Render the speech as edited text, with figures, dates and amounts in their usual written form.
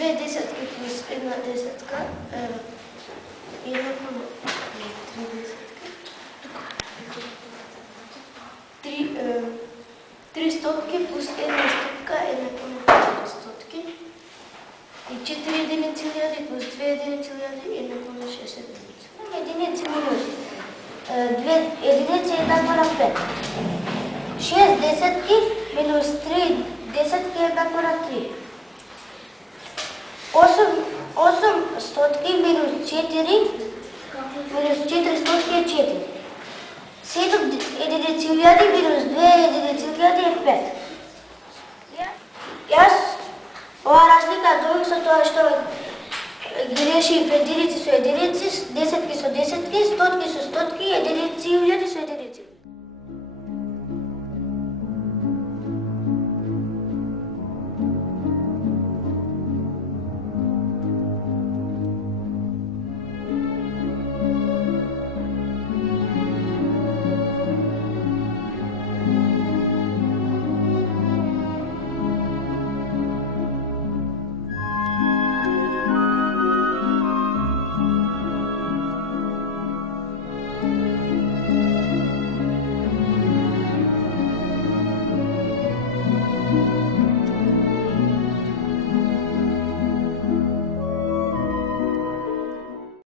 2 десетки плюс 1 десетка еднакво 3 десетки. 3 стотки плюс 1 стотка еднакво 4 стотки. И 4 единици ляди плюс 2 единици ляди еднакво 6 единици. Единици минути. 2 единици еднакво 5. 6 десетки минус 3 десетки еднакво 3. 8 стотки минус 4 стотки е 4. 7 единици ляди минус 2 единици ляди е 5. Јас ова разлика добив со тоа што ги решив единици со единици, десетки со десетки, стотки со стотки, единици ляди со единици.